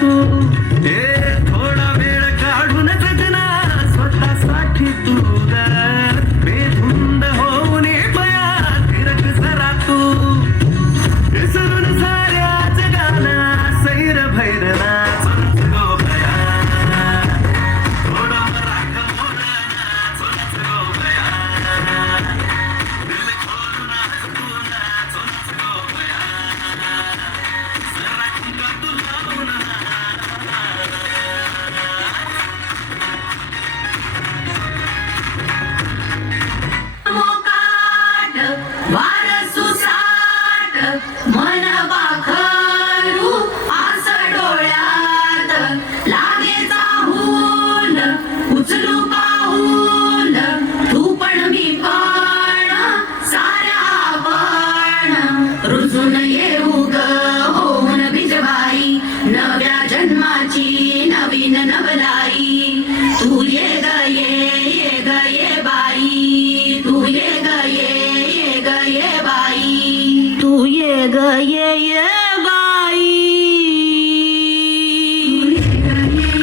तू थोडा वेळ काढून सजना स्वतःसाठी तू बेधुंद होऊन बया फिरक जरा तू विसरून साऱ्या जगाला सैर भैरना मन पाखरू आस डोळ्यात लागे चाहूल उचलू पाऊल तू पण मी पण साऱ्या आपण रुजून येऊ ग होऊन बिजबाई नव्या जन्माची नवीन नवलाई तू ये ग ये ग ये बाई तू ये ग ये ग ये बाई तू ये ग ये बाई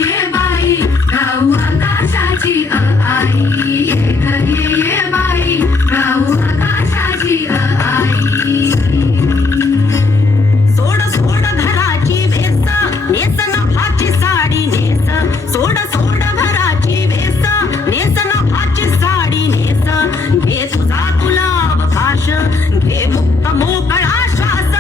ये बाई गाऊ आकाशाची आई ये ग ये बाई गाऊ आकाशाची आई सोड सोड घराची वेस नेस नभाची साडी नेस सोड सोड घराची वेस नेस नभाची साडी नेस घे तुझा तुला अवकाश घे मुक्त मोकळा श्वास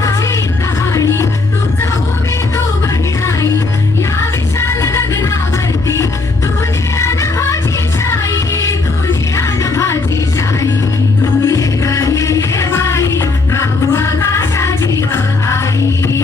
तुझी कहाणी तुझं उभी तू बघणाई या विशाल गगनावरती तुने अनभाची शाई तुने अनभाची शाई तू ये ग ये बाई गाऊ आकाशाची आई